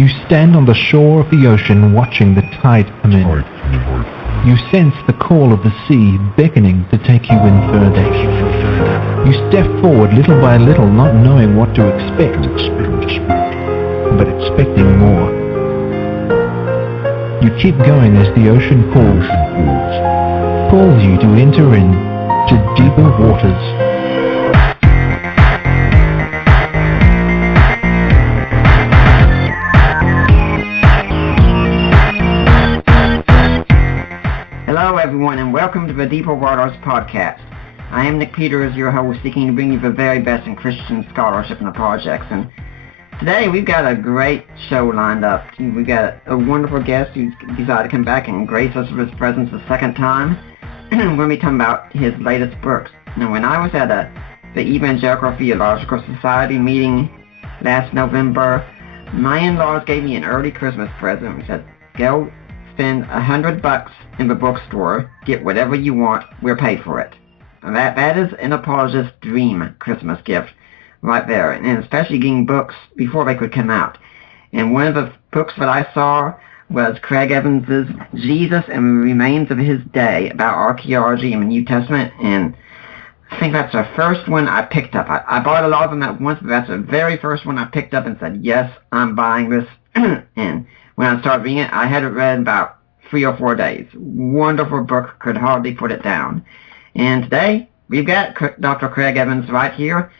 You stand on the shore of the ocean watching the tide come in. You sense the call of the sea beckoning to take you in further. You step forward little by little, not knowing what to expect, but expecting more. You keep going as the ocean calls you to enter in to deeper waters. Hello everyone and welcome to the Deeper Waters podcast. I am Nick Peters, your host, seeking to bring you the very best in Christian scholarship and apologetics. And today we've got a great show lined up. We've got a wonderful guest who's decided to come back and grace us with his presence a second time. We're going to be talking about his latest books. Now, when I was at the Evangelical Theological Society meeting last November, my in-laws gave me an early Christmas present. We said, go spend $100 in the bookstore, get whatever you want, we'll pay for it. And that is an apologist's dream Christmas gift right there, and especially getting books before they could come out. And one of the books that I saw was Craig Evans's Jesus and the Remains of His Day, about archaeology in the New Testament, and I think that's the first one I picked up. I bought a lot of them at once, but that's the very first one I picked up and said, yes, I'm buying this. And when I started reading it, I had it read in about 3 or 4 days. Wonderful book, could hardly put it down. And today, we've got Dr. Craig Evans right here.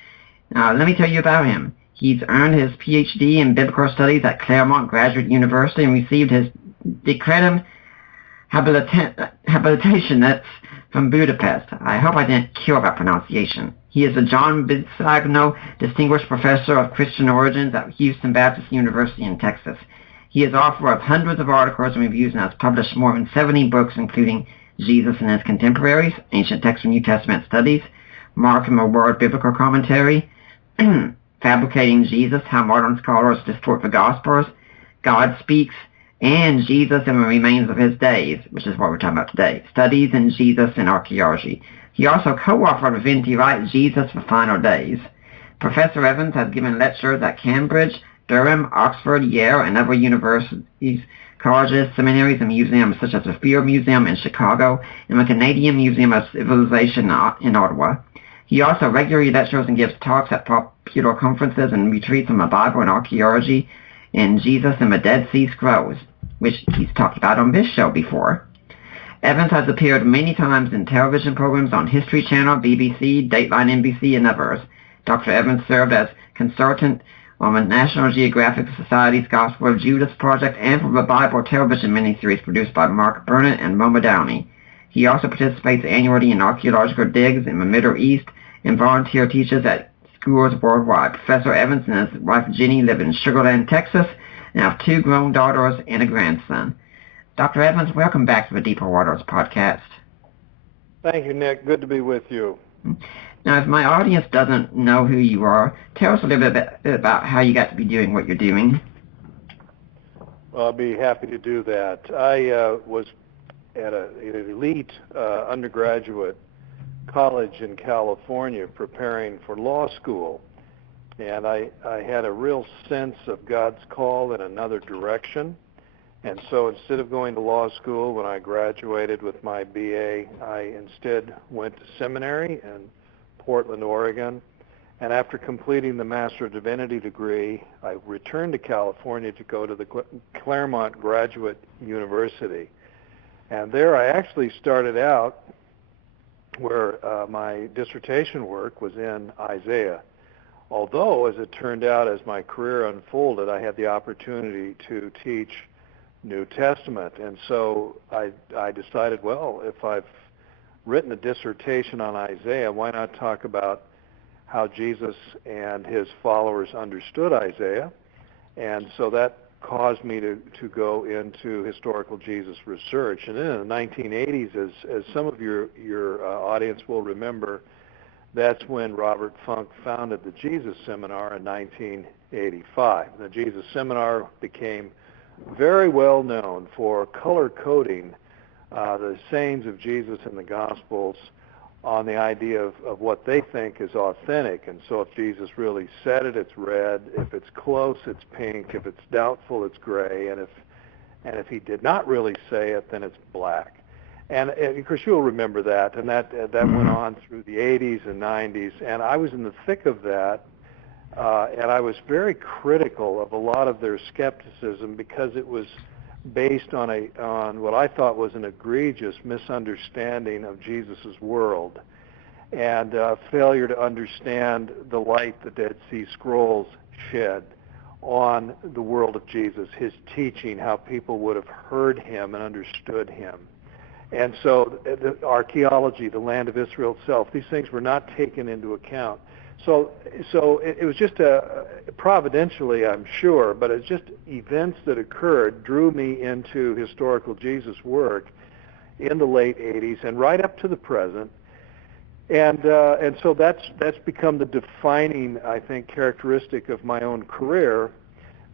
Let me tell you about him. He's earned his Ph.D. in Biblical Studies at Claremont Graduate University and received his Decretum Habilitation that's from Budapest. I hope I didn't kill that pronunciation. He is a John Bisagno Distinguished Professor of Christian Origins at Houston Baptist University in Texas. He is author of hundreds of articles and reviews and has published more than 70 books, including Jesus and His Contemporaries, Ancient Text and New Testament Studies, Mark and the Word Biblical Commentary, Fabricating Jesus, How Modern Scholars Distort the Gospels, God Speaks, and Jesus and the Remains of His Days, which is what we're talking about today, Studies in Jesus and Archaeology. He also co-authored with N.T. Wright, Jesus for Final Days. Professor Evans has given lectures at Cambridge, Durham, Oxford, Yale, and other universities, colleges, seminaries, and museums such as the Field Museum in Chicago and the Canadian Museum of Civilization in Ottawa. He also regularly lectures and gives talks at popular conferences and retreats on the Bible and archaeology and Jesus and the Dead Sea Scrolls, which he's talked about on this show before. Evans has appeared many times in television programs on History Channel, BBC, Dateline NBC, and others. Dr. Evans served as consultant on the National Geographic Society's Gospel of Judas project and for the Bible television miniseries produced by Mark Burnett and Moma Downey. He also participates annually in archaeological digs in the Middle East and volunteer teaches at schools worldwide. Professor Evans and his wife Jenny live in Sugar Land, Texas, and have 2 grown daughters and a grandson. Dr. Evans, welcome back to the Deeper Waters podcast. Thank you, Nick. Good to be with you. Now, if my audience doesn't know who you are, tell us a little bit about how you got to be doing what you're doing. Well, I'll be happy to do that. I was at an elite undergraduate college in California preparing for law school, and I had a real sense of God's call in another direction. And so instead of going to law school when I graduated with my BA, I instead went to seminary in Portland, Oregon. And after completing the Master of Divinity degree, I returned to California to go to the Claremont Graduate University. And there I actually started out where my dissertation work was in Isaiah. Although, as it turned out, as my career unfolded, I had the opportunity to teach New Testament. And so I decided, well, if I've written a dissertation on Isaiah, why not talk about how Jesus and his followers understood Isaiah? And so that caused me to go into historical Jesus research. And then in the 1980s, as some of your audience will remember, that's when Robert Funk founded the Jesus Seminar in 1985. The Jesus Seminar became very well known for color coding the sayings of Jesus in the Gospels on the idea of what they think is authentic. And so if Jesus really said it, it's red. If it's close, it's pink. If it's doubtful, it's gray. And if he did not really say it, then it's black. And of course, you'll remember that. And that went on through the 80s and 90s. And I was in the thick of that. And I was very critical of a lot of their skepticism because it was based on what I thought was an egregious misunderstanding of Jesus' world and failure to understand the light the Dead Sea Scrolls shed on the world of Jesus, his teaching, how people would have heard him and understood him. And so the archaeology, the land of Israel itself, these things were not taken into account. So it was just providentially, I'm sure, but it's just events that occurred drew me into historical Jesus work in the late 80s and right up to the present. And so that's become the defining, I think, characteristic of my own career.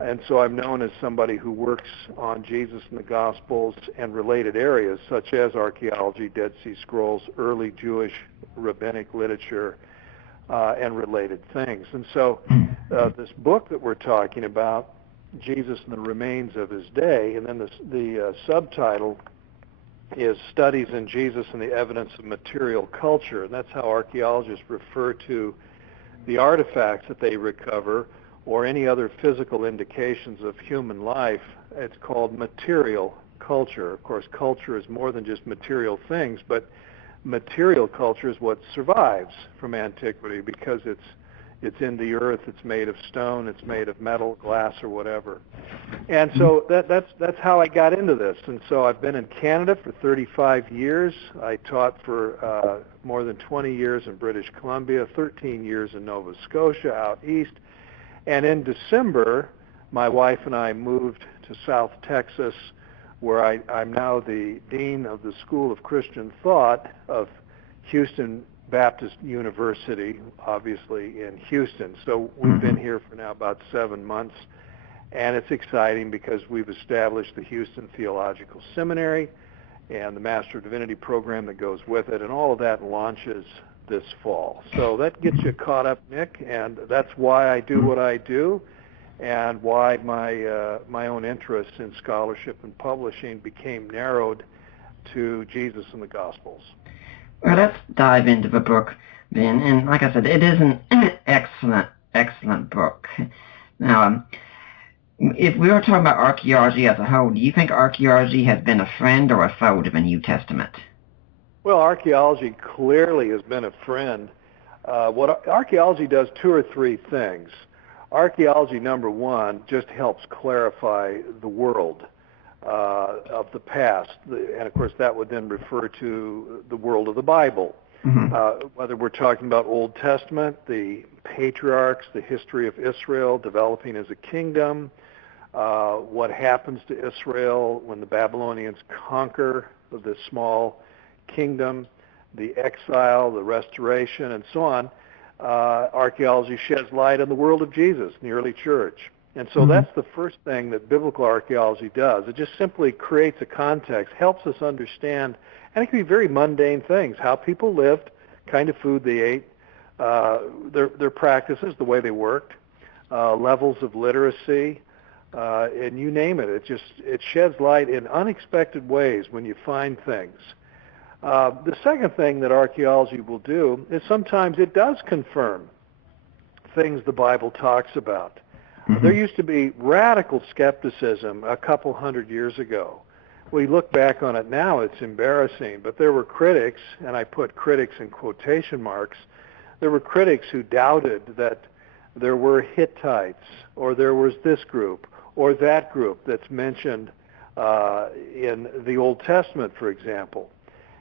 And so I'm known as somebody who works on Jesus and the Gospels and related areas such as archaeology, Dead Sea Scrolls, early Jewish rabbinic literature, and related things. And so this book that we're talking about, Jesus and the Remains of His Day, and then the subtitle is Studies in Jesus and the Evidence of Material Culture. And that's how archaeologists refer to the artifacts that they recover or any other physical indications of human life. It's called material culture. Of course, culture is more than just material things, but material culture is what survives from antiquity because it's in the earth, it's made of stone, it's made of metal, glass, or whatever. And so that's how I got into this. And so I've been in Canada for 35 years. I taught for more than 20 years in British Columbia, 13 years in Nova Scotia out east. And in December, my wife and I moved to South Texas, where I'm now the Dean of the School of Christian Thought of Houston Baptist University, obviously in Houston. So we've been here for now about 7 months, and it's exciting because we've established the Houston Theological Seminary and the Master of Divinity program that goes with it, and all of that launches this fall. So that gets you caught up, Nick, and that's why I do what I do and why my own interests in scholarship and publishing became narrowed to Jesus and the Gospels. Well, let's dive into the book, Ben. And like I said, it is an excellent book. Now, if we were talking about archaeology as a whole, do you think archaeology has been a friend or a foe to the New Testament? Well, archaeology clearly has been a friend. What archaeology does, 2 or 3 things. Archaeology, number one, just helps clarify the world of the past. And, of course, that would then refer to the world of the Bible. Whether we're talking about Old Testament, the patriarchs, the history of Israel developing as a kingdom, what happens to Israel when the Babylonians conquer this small kingdom, the exile, the restoration, and so on. Archaeology sheds light on the world of Jesus in the early church. And so that's the first thing that biblical archaeology does. It just simply creates a context, helps us understand, and it can be very mundane things, how people lived, kind of food they ate, their practices, the way they worked, levels of literacy, and you name it. It sheds light in unexpected ways when you find things. The second thing that archaeology will do is sometimes it does confirm things the Bible talks about. There used to be radical skepticism a couple hundred years ago. We look back on it now, it's embarrassing, but there were critics, and I put critics in quotation marks, there were critics who doubted that there were Hittites, or there was this group, or that group that's mentioned in the Old Testament, for example.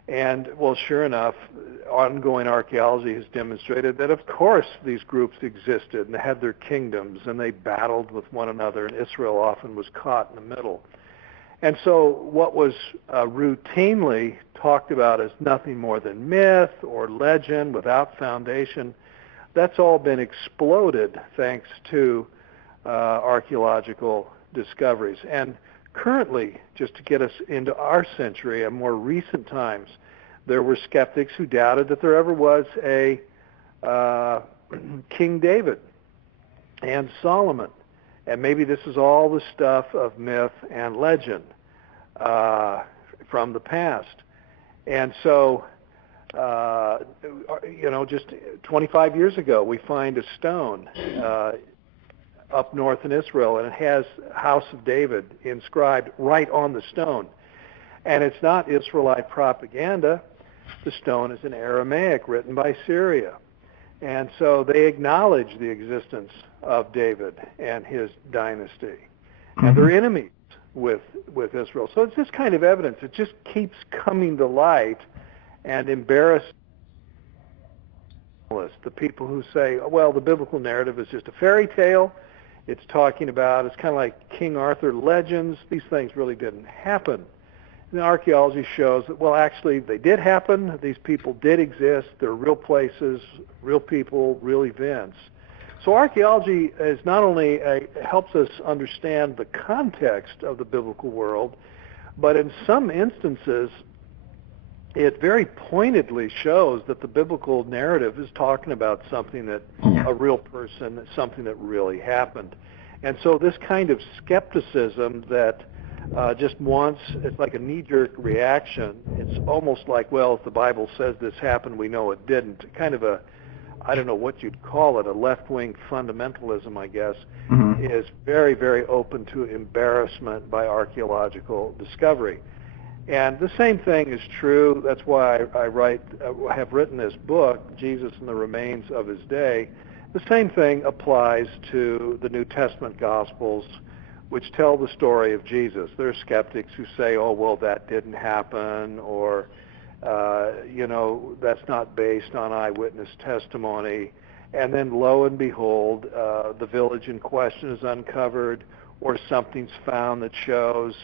And, well, sure enough, ongoing archaeology has demonstrated that, of course, these groups existed and they had their kingdoms and they battled with one another, and Israel often was caught in the middle. And so what was routinely talked about as nothing more than myth or legend without foundation, that's all been exploded thanks to archaeological discoveries. And currently, just to get us into our century and more recent times, there were skeptics who doubted that there ever was a King David and Solomon. And maybe this is all the stuff of myth and legend from the past. And so, just 25 years ago, we find a stone up north in Israel, and it has House of David inscribed right on the stone. And it's not Israelite propaganda. The stone is in Aramaic, written by Syria. And so they acknowledge the existence of David and his dynasty. And they're enemies with Israel. So it's this kind of evidence. It just keeps coming to light and embarrassing the people who say, well, the biblical narrative is just a fairy tale. It's talking about, it's kind of like King Arthur legends. These things really didn't happen. And archaeology shows that, well, actually, they did happen. These people did exist. They're real places, real people, real events. So archaeology is not only helps us understand the context of the biblical world, but in some instances, it very pointedly shows that the biblical narrative is talking about something that a real person, something that really happened. And so this kind of skepticism that just wants, it's like a knee-jerk reaction. It's almost like, well, if the Bible says this happened, we know it didn't. Kind of a, I don't know what you'd call it, a left-wing fundamentalism, I guess, is very, very open to embarrassment by archaeological discovery. And the same thing is true. That's why I have written this book, Jesus and the Remains of His Day. The same thing applies to the New Testament Gospels, which tell the story of Jesus. There are skeptics who say, oh, well, that didn't happen, or, that's not based on eyewitness testimony. And then, lo and behold, the village in question is uncovered, or something's found that shows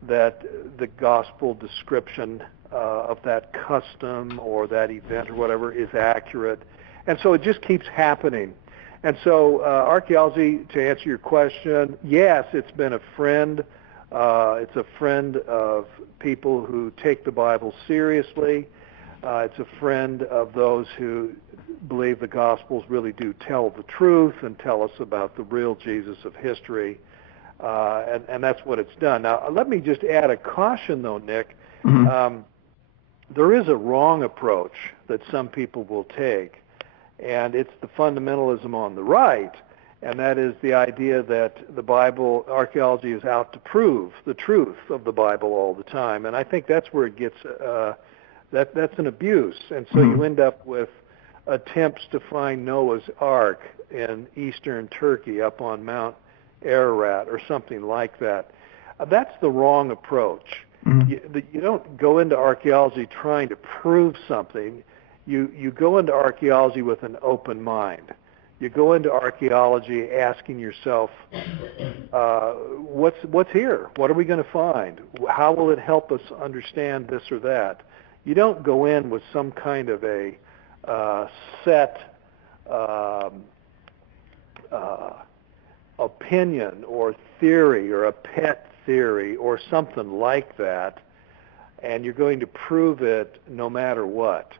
that the gospel description of that custom or that event or whatever is accurate. And so it just keeps happening. And so archaeology, to answer your question, yes, it's been a friend. It's a friend of people who take the Bible seriously. It's a friend of those who believe the Gospels really do tell the truth and tell us about the real Jesus of history. And that's what it's done. Now, let me just add a caution, though, Nick. There is a wrong approach that some people will take, and it's the fundamentalism on the right, and that is the idea that the Bible, archaeology is out to prove the truth of the Bible all the time. And I think that's where it gets, that's an abuse. And so you end up with attempts to find Noah's Ark in eastern Turkey up on Mount Ararat or something like that. That's the wrong approach. You don't go into archaeology trying to prove something. You go into archaeology with an open mind. You go into archaeology asking yourself, what's here? What are we going to find? How will it help us understand this or that? You don't go in with some kind of a set opinion or theory or a pet theory or something like that, and you're going to prove it no matter what.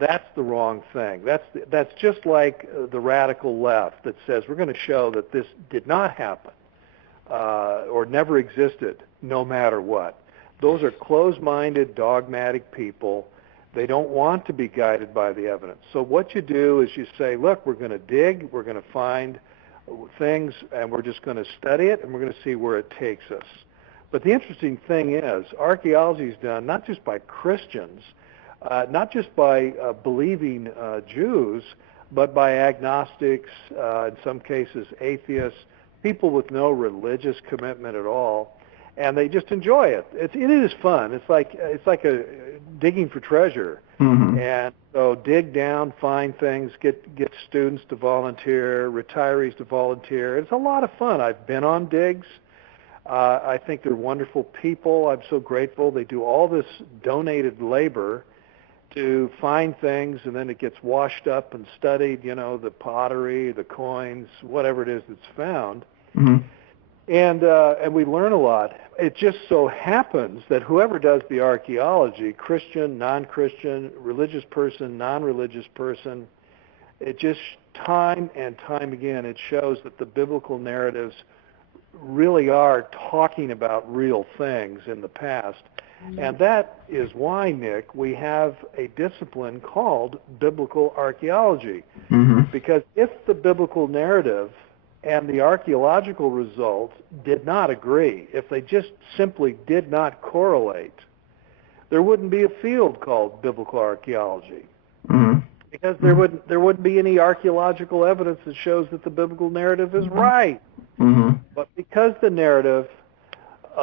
That's the wrong thing. That's just like the radical left that says we're going to show that this did not happen or never existed no matter what. Those are closed-minded, dogmatic people. They don't want to be guided by the evidence. So what you do is you say, look, we're going to dig, we're going to find things, and we're just going to study it, and we're going to see where it takes us. But the interesting thing is archaeology is done not just by Christians, not just by believing Jews, but by agnostics, in some cases atheists, people with no religious commitment at all, and they just enjoy it. It is fun. It's like a digging for treasure. And so dig down, find things, get students to volunteer, retirees to volunteer. It's a lot of fun. I've been on digs. I think they're wonderful people. I'm so grateful. They do all this donated labor to find things, and then it gets washed up and studied, the pottery, the coins, whatever it is that's found. And we learn a lot. it just so happens that whoever does the archaeology, Christian, non-Christian, religious person, non-religious person, it just time and time again, it shows that the biblical narratives really are talking about real things in the past. And that is why, Nick, we have a discipline called biblical archaeology. Because if the biblical narrative and the archaeological results did not agree, if they just simply did not correlate, there wouldn't be a field called biblical archaeology. Because there wouldn't be any archaeological evidence that shows that the biblical narrative is right. But because the narrative,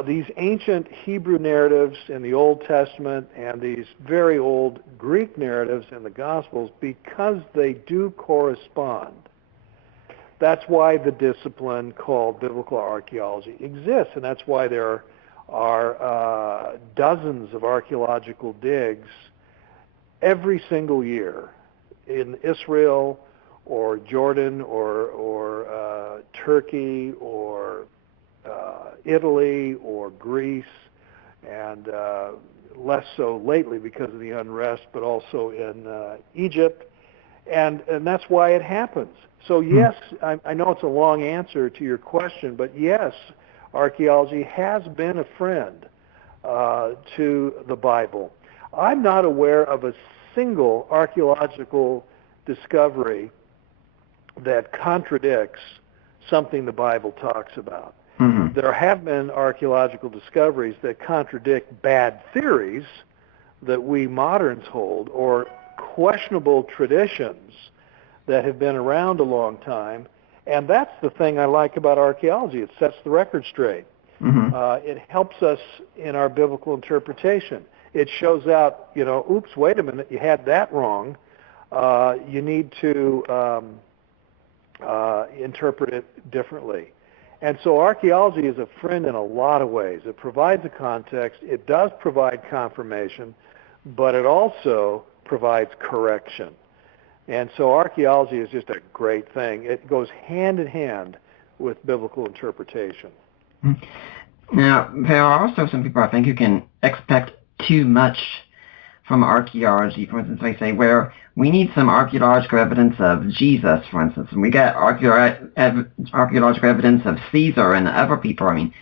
these ancient Hebrew narratives in the Old Testament and these very old Greek narratives in the Gospels, because they do correspond, that's why the discipline called biblical archaeology exists, and that's why there are dozens of archaeological digs every single year in Israel or Jordan or Turkey or Italy or Greece, and less so lately because of the unrest, but also in Egypt, and that's why it happens. So yes, I know it's a long answer to your question, but yes, archaeology has been a friend to the Bible. I'm not aware of a single archaeological discovery that contradicts something the Bible talks about. There have been archaeological discoveries that contradict bad theories that we moderns hold, or questionable traditions that have been around a long time, and that's the thing I like about archaeology. It sets the record straight. It helps us in our biblical interpretation. It shows out, oops, wait a minute, you had that wrong. You need to interpret it differently. And so archaeology is a friend in a lot of ways. It provides a context. It does provide confirmation, but it also provides correction. And so archaeology is just a great thing. It goes hand in hand with biblical interpretation. Now, there are also some people, I think, who can expect too much from archaeology. For instance, they say, where we need some archaeological evidence of Jesus, for instance, and we get archaeological evidence of Caesar and other people. I mean,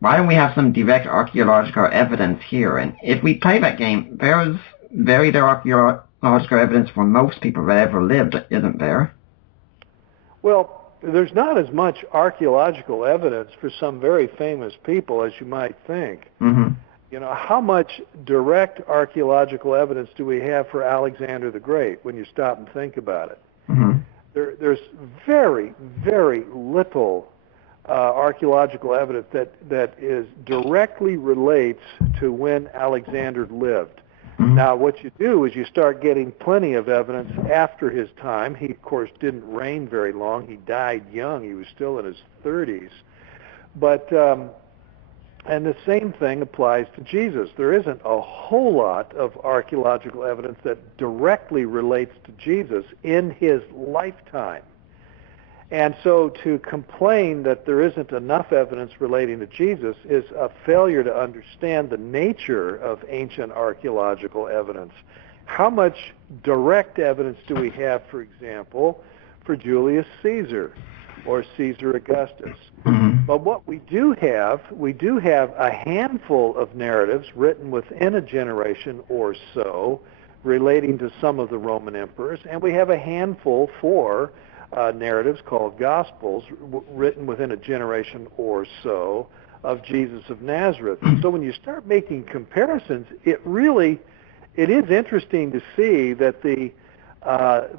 why don't we have some direct archaeological evidence here? And if we play that game, there is very little archaeological evidence for most people that ever lived, isn't there? Well, there's not as much archaeological evidence for some very famous people as you might think. How much direct archaeological evidence do we have for Alexander the Great when you stop and think about it? There's very, very little archaeological evidence that is directly relates to when Alexander lived. Now, what you do is you start getting plenty of evidence after his time. He, of course, didn't reign very long. He died young. He was still in his 30s. But and the same thing applies to Jesus. There isn't a whole lot of archaeological evidence that directly relates to Jesus in his lifetime. And so to complain that there isn't enough evidence relating to Jesus is a failure to understand the nature of ancient archaeological evidence. How much direct evidence do we have, for example, for Julius Caesar or Caesar Augustus? But what we do have a handful of narratives written within a generation or so relating to some of the Roman emperors, and we have a handful for narratives called Gospels written within a generation or so of Jesus of Nazareth. So when you start making comparisons, it is interesting to see that the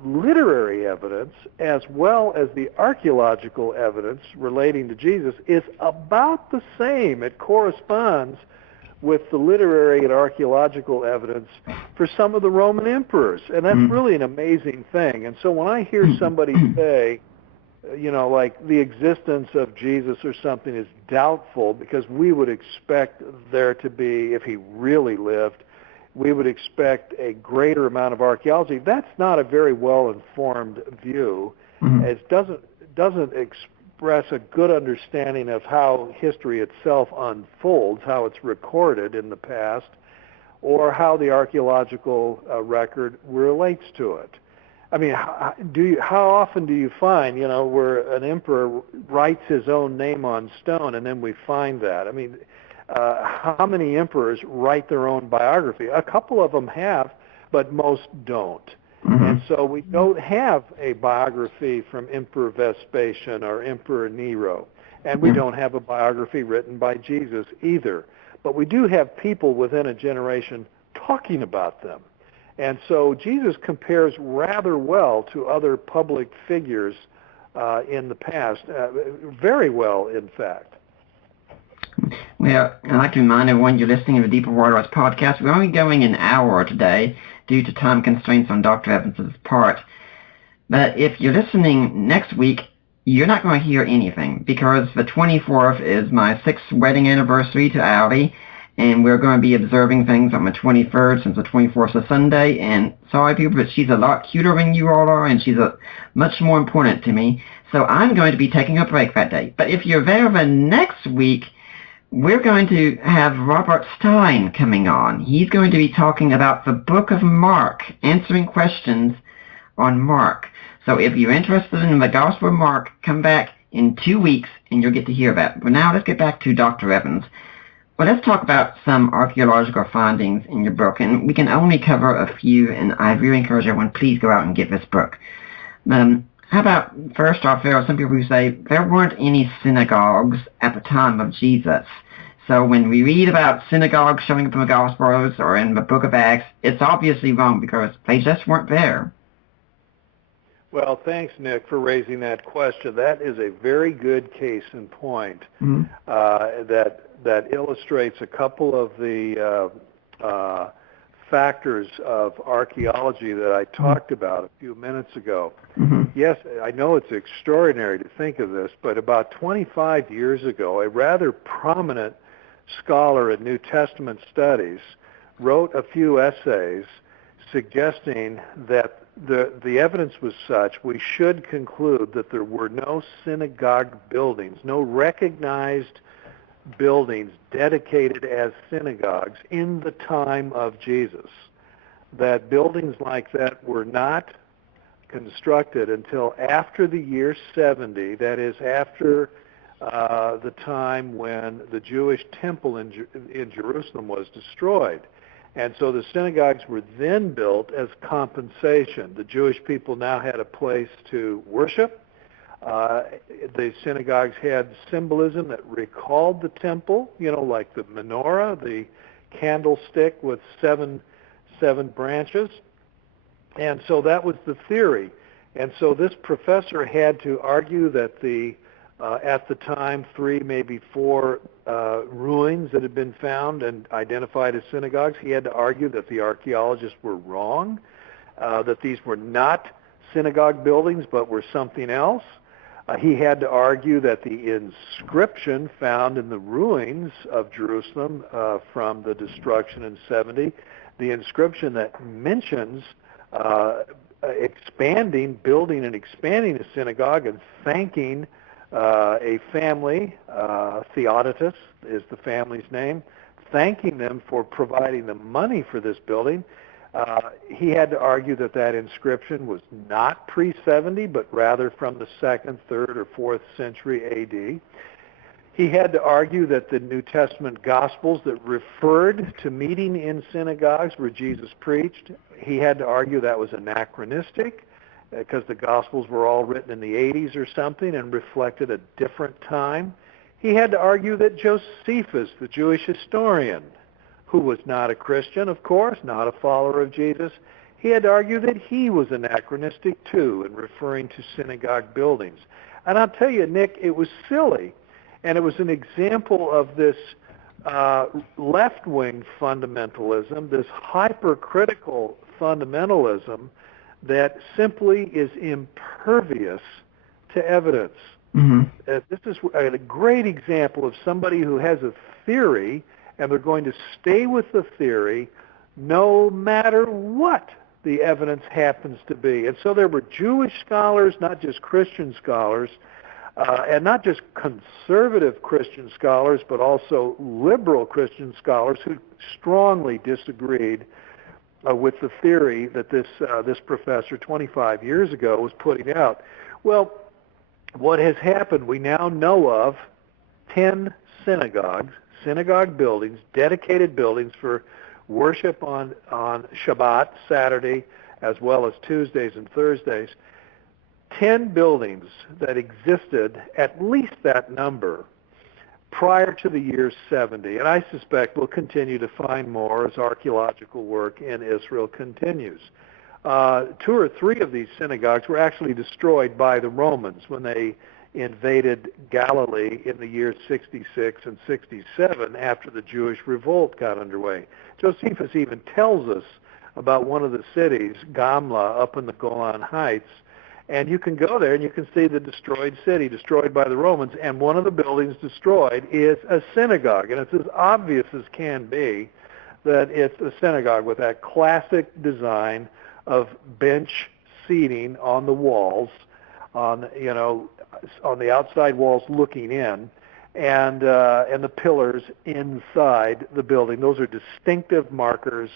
literary evidence as well as the archaeological evidence relating to Jesus is about the same. It corresponds with the literary and archaeological evidence for some of the Roman emperors, and that's really an amazing thing. And so when I hear somebody say, like the existence of Jesus or something is doubtful because we would expect there to be, if he really lived, we would expect a greater amount of archaeology. That's not a very well-informed view. It doesn't express a good understanding of how history itself unfolds, how it's recorded in the past, or how the archaeological record relates to it. I mean, how often do you find, where an emperor writes his own name on stone and then we find that? I mean, how many emperors write their own biography? A couple of them have, but most don't. Mm-hmm. And so we don't have a biography from Emperor Vespasian or Emperor Nero. And we don't have a biography written by Jesus either. But we do have people within a generation talking about them. And so Jesus compares rather well to other public figures in the past, very well, in fact. Well, I'd like to remind everyone you're listening to the Deeper Waters podcast. We're only going an hour today due to time constraints on Dr. Evans's part. But if you're listening next week, you're not going to hear anything because the 24th is my 6th wedding anniversary to Allie, and we're going to be observing things on the 23rd since the 24th is a Sunday. And sorry, people, but she's a lot cuter than you all are, and she's much more important to me. So I'm going to be taking a break that day. But if you're there the next week, we're going to have Robert Stein coming on. He's going to be talking about the book of Mark, answering questions on Mark. So if you're interested in the Gospel of Mark, come back in 2 weeks and you'll get to hear that. But now let's get back to Dr. Evans. Well, let's talk about some archaeological findings in your book, and we can only cover a few, and I really encourage everyone, please go out and get this book. How about, first off, there are some people who say there weren't any synagogues at the time of Jesus. So when we read about synagogues showing up in the Gospels or in the book of Acts, it's obviously wrong because they just weren't there. Well, thanks, Nick, for raising that question. That is a very good case in point that illustrates a couple of the factors of archaeology that I talked about a few minutes ago. Mm-hmm. Yes, I know it's extraordinary to think of this, but about 25 years ago, a rather prominent scholar in New Testament studies wrote a few essays suggesting that the evidence was such we should conclude that there were no synagogue buildings, no recognized buildings dedicated as synagogues in the time of Jesus, that buildings like that were not constructed until after the year 70, that is after the time when the Jewish temple in Jerusalem was destroyed. And so the synagogues were then built as compensation. The Jewish people now had a place to worship. The synagogues had symbolism that recalled the temple, like the menorah, the candlestick with seven branches. And so that was the theory. And so this professor had to argue that at the time, 3, maybe 4 ruins that had been found and identified as synagogues, he had to argue that the archaeologists were wrong, that these were not synagogue buildings but were something else. He had to argue that the inscription found in the ruins of Jerusalem from the destruction in 70, the inscription that mentions building and expanding a synagogue and thanking a family, Theodotus is the family's name, thanking them for providing the money for this building. He had to argue that inscription was not pre-70, but rather from the 2nd, 3rd, or 4th century A.D. He had to argue that the New Testament Gospels that referred to meeting in synagogues where Jesus preached, he had to argue that was anachronistic because the Gospels were all written in the 80s or something and reflected a different time. He had to argue that Josephus, the Jewish historian, who was not a Christian, of course, not a follower of Jesus, he had to argue that he was anachronistic too in referring to synagogue buildings. And I'll tell you, Nick, it was silly. And it was an example of this left-wing fundamentalism, this hypercritical fundamentalism that simply is impervious to evidence. Mm-hmm. This is a great example of somebody who has a theory, and they're going to stay with the theory no matter what the evidence happens to be. And so there were Jewish scholars, not just Christian scholars, and not just conservative Christian scholars, but also liberal Christian scholars who strongly disagreed with the theory that this professor 25 years ago was putting out. Well, what has happened, we now know of 10 synagogue buildings, dedicated buildings for worship on Shabbat, Saturday, as well as Tuesdays and Thursdays. 10 buildings that existed, at least that number, prior to the year 70. And I suspect we'll continue to find more as archaeological work in Israel continues. 2 or 3 of these synagogues were actually destroyed by the Romans when they invaded Galilee in the years 66 and 67 after the Jewish revolt got underway. Josephus even tells us about one of the cities, Gamla, up in the Golan Heights, and you can go there and you can see the destroyed city, destroyed by the Romans, and one of the buildings destroyed is a synagogue. And it's as obvious as can be that it's a synagogue with that classic design of bench seating on the walls, on the outside walls looking in, and the pillars inside the building. Those are distinctive markers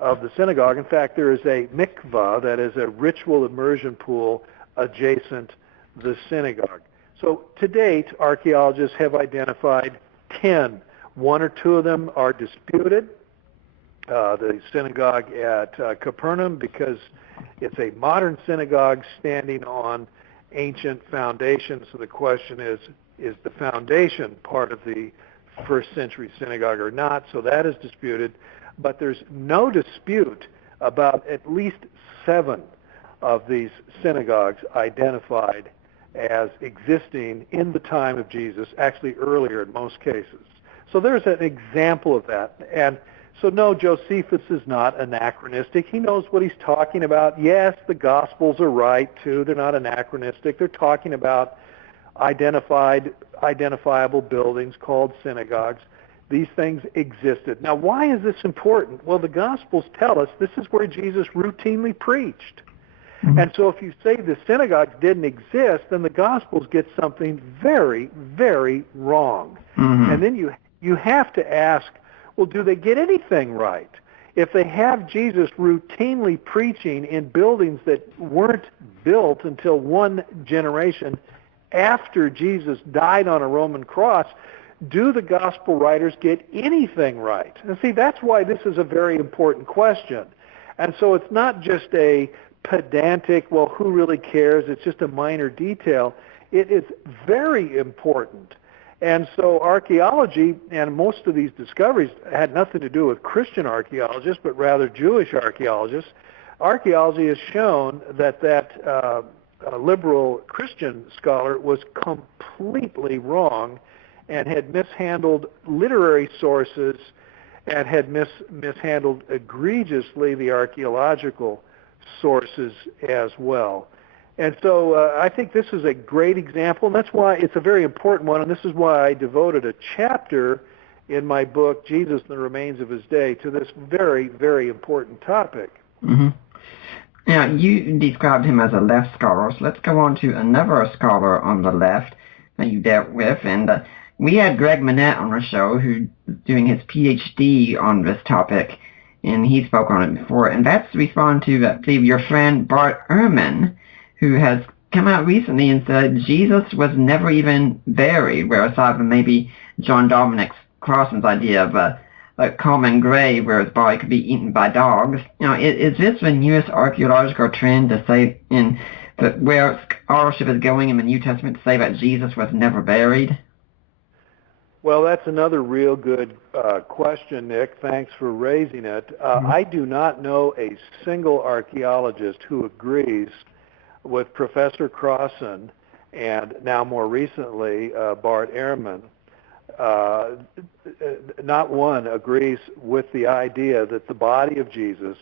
of the synagogue. In fact, there is a mikvah, that is a ritual immersion pool, adjacent the synagogue. So to date, archaeologists have identified 10. 1 or 2 of them are disputed. The synagogue at Capernaum, because it's a modern synagogue standing on ancient foundations. So the question is the foundation part of the first century synagogue or not? So that is disputed. But there's no dispute about at least 7 of these synagogues identified as existing in the time of Jesus, actually earlier in most cases. So there's an example of that. And so no, Josephus is not anachronistic. He knows what he's talking about. Yes, the Gospels are right, too. They're not anachronistic. They're talking about identifiable buildings called synagogues. These things existed. Now, why is this important? Well, the Gospels tell us this is where Jesus routinely preached. Mm-hmm. And so if you say the synagogues didn't exist, then the Gospels get something very, very wrong. Mm-hmm. And then you have to ask, well, do they get anything right? If they have Jesus routinely preaching in buildings that weren't built until one generation after Jesus died on a Roman cross, do the gospel writers get anything right? And see, that's why this is a very important question. And so it's not just a pedantic, well, who really cares? It's just a minor detail. It is very important. And so archaeology, and most of these discoveries had nothing to do with Christian archaeologists, but rather Jewish archaeologists. Archaeology has shown that liberal Christian scholar was completely wrong and had mishandled literary sources and had mishandled egregiously the archaeological sources as well. And so I think this is a great example, and that's why it's a very important one, and this is why I devoted a chapter in my book, Jesus and the Remains of His Day, to this very, very important topic. Mm-hmm. Now, you described him as a left scholar, so let's go on to another scholar on the left that you dealt with, and we had Greg Manette on our show who's doing his PhD on this topic, and he spoke on it before, and that's to respond to, I believe, your friend Bart Ehrman, who has come out recently and said Jesus was never even buried, where aside from maybe John Dominic Crossan's idea of a common grave where his body could be eaten by dogs. You know, is this the newest archaeological trend to say that where scholarship is going in the New Testament to say that Jesus was never buried? Well, that's another real good question, Nick. Thanks for raising it. I do not know a single archaeologist who agrees with Professor Crossan and now more recently Bart Ehrman. Not one agrees with the idea that the body of Jesus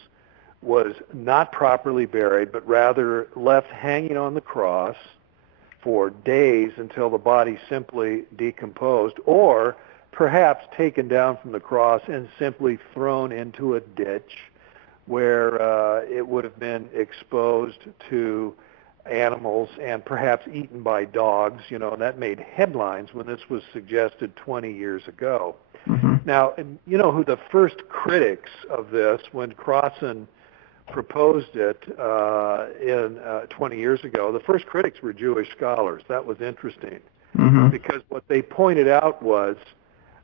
was not properly buried, but rather left hanging on the cross for days until the body simply decomposed, or perhaps taken down from the cross and simply thrown into a ditch where it would have been exposed to animals and perhaps eaten by dogs, and that made headlines when this was suggested 20 years ago. Mm-hmm. Now, you know who the first critics of this, when Crossan proposed it 20 years ago, the first critics were Jewish scholars. That was interesting, Mm-hmm. because what they pointed out was,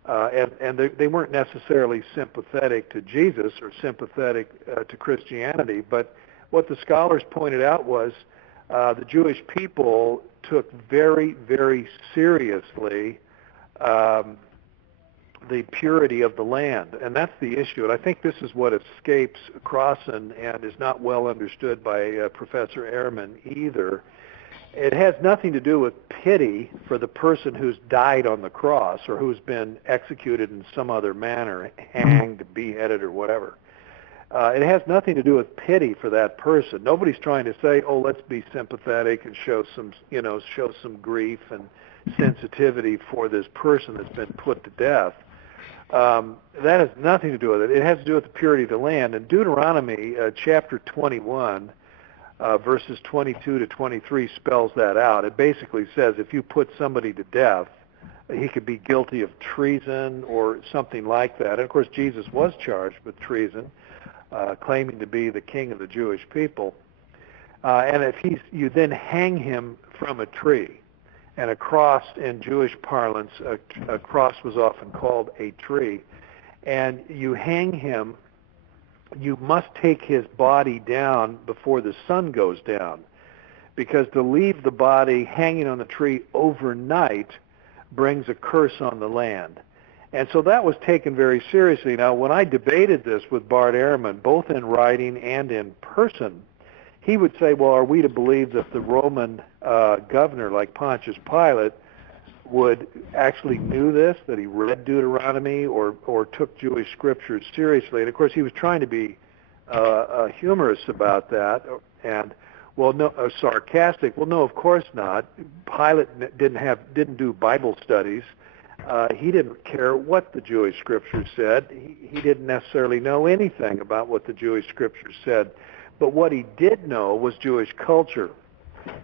and they weren't necessarily sympathetic to Jesus or sympathetic to Christianity, but what the scholars pointed out was the Jewish people took very, very seriously the purity of the land, and that's the issue. And I think this is what escapes Crossan and is not well understood by Professor Ehrman either. It has nothing to do with pity for the person who's died on the cross or who's been executed in some other manner, hanged, beheaded, or whatever. It has nothing to do with pity for that person. Nobody's trying to say, "Oh, let's be sympathetic and show some grief and sensitivity for this person that's been put to death." That has nothing to do with it. It has to do with the purity of the land. And Deuteronomy chapter 21, verses 22 to 23 spells that out. It basically says if you put somebody to death, he could be guilty of treason or something like that. And of course, Jesus was charged with treason, claiming to be the king of the Jewish people. And if you then hang him from a tree. And a cross, in Jewish parlance, a cross was often called a tree. And you hang him, you must take his body down before the sun goes down, because to leave the body hanging on the tree overnight brings a curse on the land. And so that was taken very seriously. Now, when I debated this with Bart Ehrman, both in writing and in person, he would say, well, are we to believe that the Roman governor, like Pontius Pilate, would actually knew this, that he read Deuteronomy or took Jewish scriptures seriously? And, of course, he was trying to be humorous about that and, sarcastic. Well, no, of course not. Pilate didn't do Bible studies. He didn't care what the Jewish scriptures said. He didn't necessarily know anything about what the Jewish scriptures said. But what he did know was Jewish culture.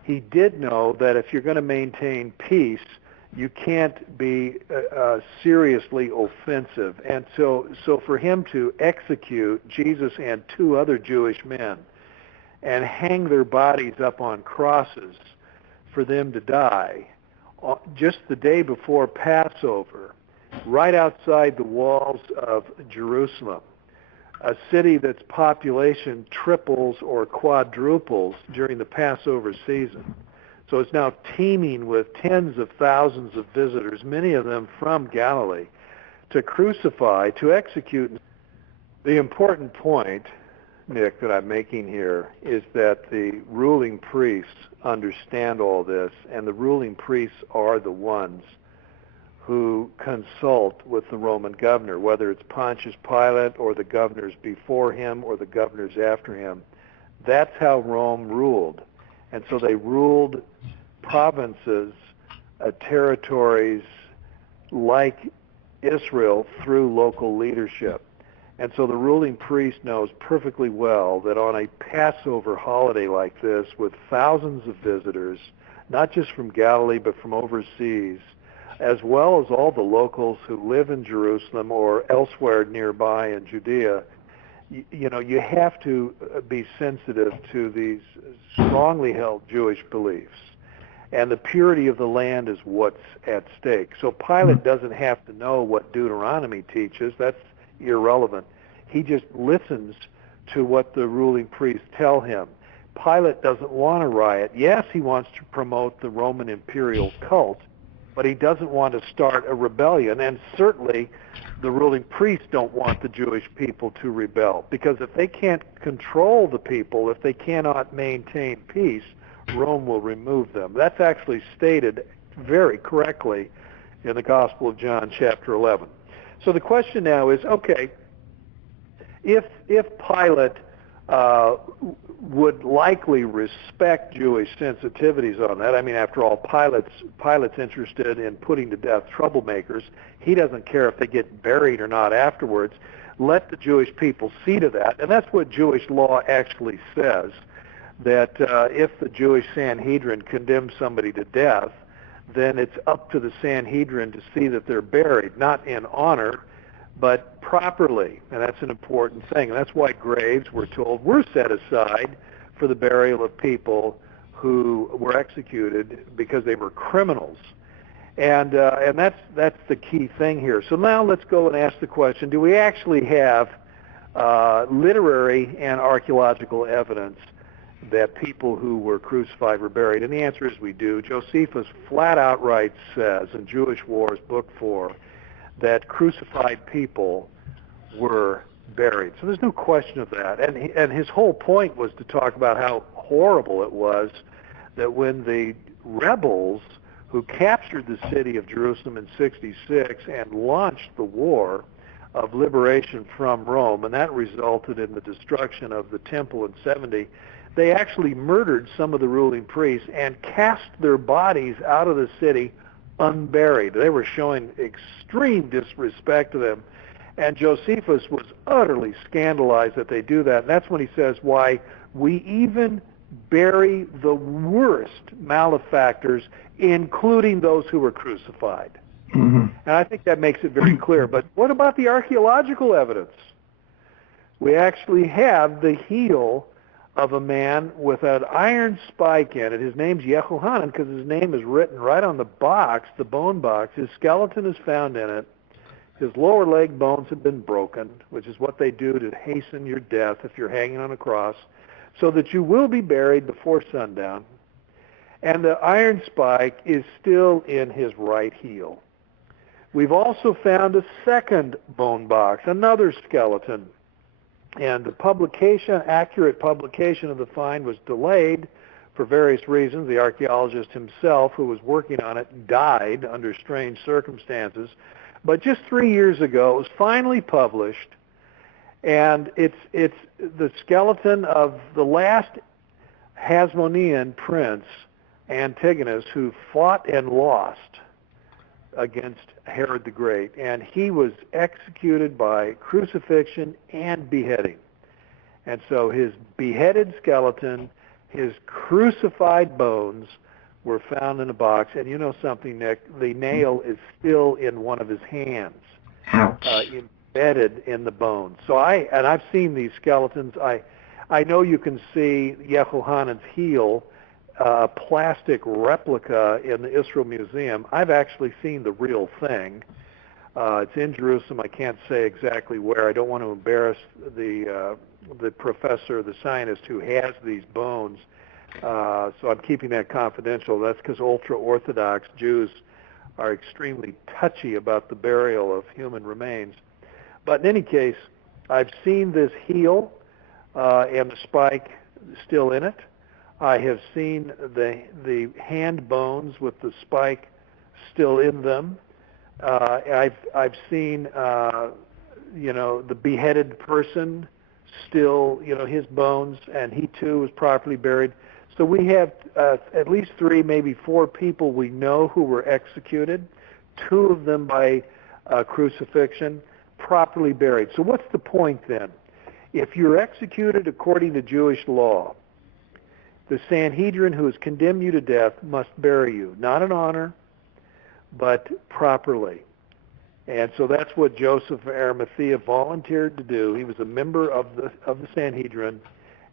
He did know that if you're going to maintain peace, you can't be seriously offensive. And so for him to execute Jesus and two other Jewish men and hang their bodies up on crosses for them to die just the day before Passover, right outside the walls of Jerusalem, a city that's population triples or quadruples during the Passover season. So it's now teeming with tens of thousands of visitors, many of them from Galilee, to crucify, to execute. The important point, Nick, that I'm making here is that the ruling priests understand all this, and the ruling priests are the ones who consult with the Roman governor, whether it's Pontius Pilate or the governors before him or the governors after him. That's how Rome ruled. And so they ruled provinces, territories like Israel through local leadership. And so the ruling priest knows perfectly well that on a Passover holiday like this, with thousands of visitors, not just from Galilee but from overseas, as well as all the locals who live in Jerusalem or elsewhere nearby in Judea, you have to be sensitive to these strongly held Jewish beliefs. And the purity of the land is what's at stake. So Pilate doesn't have to know what Deuteronomy teaches. That's irrelevant. He just listens to what the ruling priests tell him. Pilate doesn't want to riot. Yes, he wants to promote the Roman imperial cult, but he doesn't want to start a rebellion. And certainly the ruling priests don't want the Jewish people to rebel, because if they can't control the people, if they cannot maintain peace, Rome will remove them. That's actually stated very correctly in the Gospel of John, chapter 11. So the question now is, okay, if Pilate would likely respect Jewish sensitivities on that. I mean, after all, Pilate's interested in putting to death troublemakers. He doesn't care if they get buried or not afterwards. Let the Jewish people see to that. And that's what Jewish law actually says, that if the Jewish Sanhedrin condemns somebody to death, then it's up to the Sanhedrin to see that they're buried, not in honor, but properly. And that's an important thing. And that's why graves, we're told, were set aside for the burial of people who were executed because they were criminals. And that's the key thing here. So now let's go and ask the question, do we actually have literary and archaeological evidence that people who were crucified were buried? And the answer is we do. Josephus flat outright says in Jewish Wars, Book 4, that crucified people were buried. So there's no question of that. And his whole point was to talk about how horrible it was that when the rebels who captured the city of Jerusalem in 66 and launched the war of liberation from Rome, and that resulted in the destruction of the temple in 70, they actually murdered some of the ruling priests and cast their bodies out of the city unburied. They were showing extreme disrespect to them. And Josephus was utterly scandalized that they do that. And that's when he says, why we even bury the worst malefactors, including those who were crucified. Mm-hmm. And I think that makes it very clear. But what about the archaeological evidence? We actually have the heel of a man with an iron spike in it. His name's Yehohanan because his name is written right on the box, the bone box. His skeleton is found in it. His lower leg bones have been broken, which is what they do to hasten your death if you're hanging on a cross, so that you will be buried before sundown. And the iron spike is still in his right heel. We've also found a second bone box, another skeleton. And the accurate publication of the find was delayed for various reasons. The archaeologist himself, who was working on it, died under strange circumstances. But just 3 years ago, it was finally published, and it's the skeleton of the last Hasmonean prince, Antigonus, who fought and lost against Herod the Great, and he was executed by crucifixion and beheading. And so his beheaded skeleton, his crucified bones were found in a box. And you know something, Nick? The nail is still in one of his hands, embedded in the bone. So I've seen these skeletons. I know you can see Yehohanan's heel, a plastic replica in the Israel Museum. I've actually seen the real thing. It's in Jerusalem. I can't say exactly where. I don't want to embarrass the professor, the scientist who has these bones. So I'm keeping that confidential. That's because ultra-Orthodox Jews are extremely touchy about the burial of human remains. But in any case, I've seen this heel and the spike still in it. I have seen the hand bones with the spike still in them. I've seen the beheaded person still, his bones, and he too was properly buried. So we have at least 3, maybe 4 people we know who were executed, 2 of them by crucifixion, properly buried. So what's the point then? If you're executed according to Jewish law, the Sanhedrin who has condemned you to death must bury you, not in honor, but properly. And so that's what Joseph of Arimathea volunteered to do. He was a member of the Sanhedrin,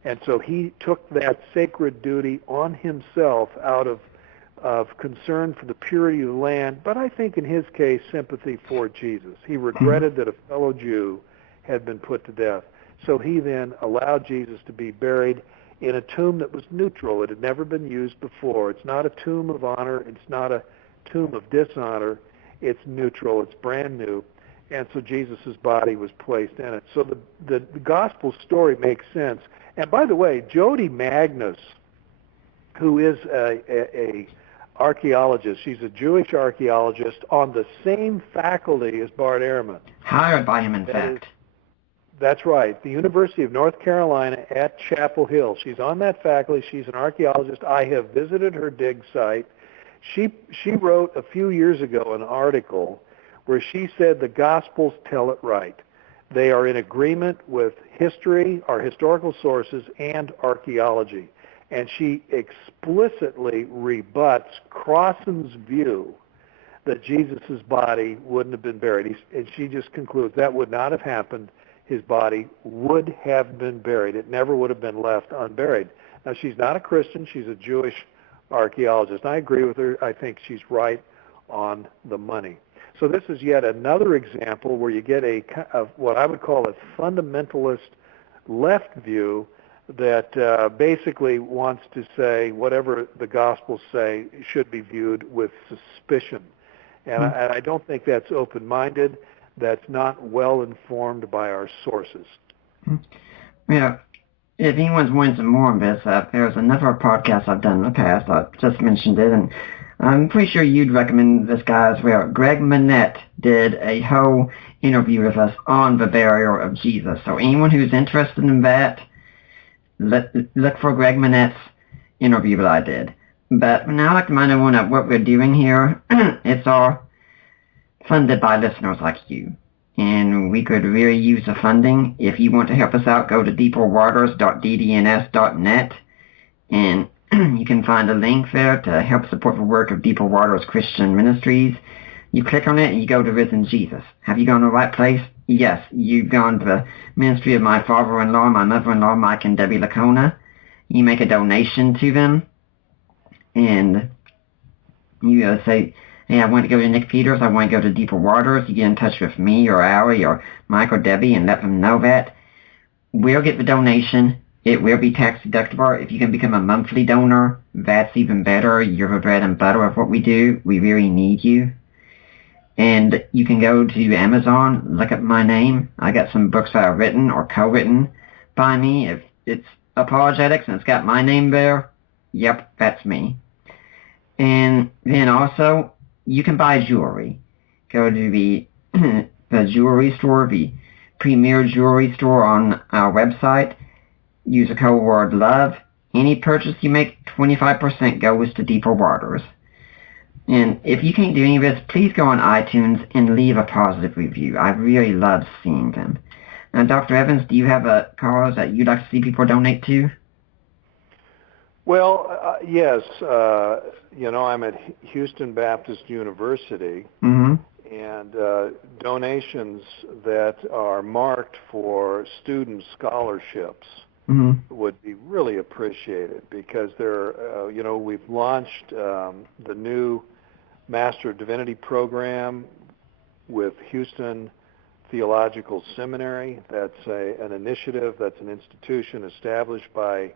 and so he took that sacred duty on himself out of concern for the purity of the land, but I think in his case, sympathy for Jesus. He regretted that a fellow Jew had been put to death. So he then allowed Jesus to be buried in a tomb that was neutral. It had never been used before. It's not a tomb of honor. It's not a tomb of dishonor. It's neutral. It's brand new. And so Jesus' body was placed in it. So the gospel story makes sense. And by the way, Jody Magnus, who is a archaeologist, she's a Jewish archaeologist on the same faculty as Bart Ehrman. Hired by him, in fact. That's right. The University of North Carolina at Chapel Hill. She's on that faculty. She's an archaeologist. I have visited her dig site. She wrote a few years ago an article where she said the Gospels tell it right. They are in agreement with history, our historical sources, and archaeology. and she explicitly rebuts Crossan's view that Jesus' body wouldn't have been buried. And she just concludes that would not have happened. His body would have been buried. It never would have been left unburied. Now, she's not a Christian. She's a Jewish archaeologist. I agree with her. I think she's right on the money. So this is yet another example where you get of what I would call a fundamentalist left view that basically wants to say whatever the Gospels say should be viewed with suspicion. And I don't think that's open-minded. That's not well informed by our sources. Yeah. If anyone's wanting some more on this, there's another podcast I've done in the past. I just mentioned it, and I'm pretty sure you'd recommend this guy as well. Greg Manette did a whole interview with us on the burial of Jesus. So anyone who's interested in that, look for Greg Manette's interview that I did. But now I'd like to remind everyone that what we're doing here, it's all funded by listeners like you. And we could really use the funding. If you want to help us out, go to deeperwaters.ddns.net, and you can find a link there to help support the work of Deeper Waters Christian Ministries. You click on it and you go to Risen Jesus. Have you gone to the right place? Yes, you've gone to the ministry of my father-in-law, my mother-in-law, Mike and Debbie Lacona. You make a donation to them, and you say, hey, I want to go to Nick Peters, I want to go to Deeper Waters. You get in touch with me or Allie or Mike or Debbie and let them know that. We'll get the donation. It will be tax deductible. If you can become a monthly donor, that's even better. You're the bread and butter of what we do. We really need you. And you can go to Amazon, look up my name. I got some books that are written or co-written by me. If it's apologetics and it's got my name there, yep, that's me. And then also, you can buy jewelry. Go to the jewelry store, the premier jewelry store on our website. Use the code word LOVE. Any purchase you make, 25% goes to Deeper Waters. And if you can't do any of this, please go on iTunes and leave a positive review. I really love seeing them. Now, Dr. Evans, do you have a cause that you'd like to see people donate to? Well, yes. I'm at Houston Baptist University, and donations that are marked for student scholarships would be really appreciated, because we've launched the new Master of Divinity program with Houston Theological Seminary. That's an initiative, that's an institution established by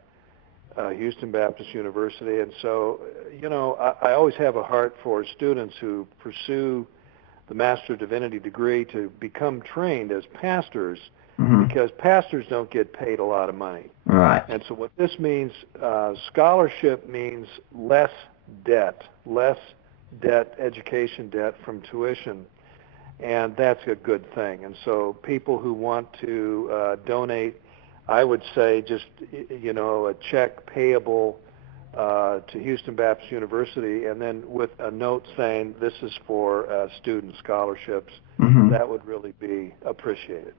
Houston Baptist University. And so, I always have a heart for students who pursue the Master of Divinity degree to become trained as pastors, because pastors don't get paid a lot of money. Right. And so what this means, scholarship means less debt, education debt from tuition. And that's a good thing. And so people who want to donate, I would say just, a check payable to Houston Baptist University, and then with a note saying this is for student scholarships, that would really be appreciated.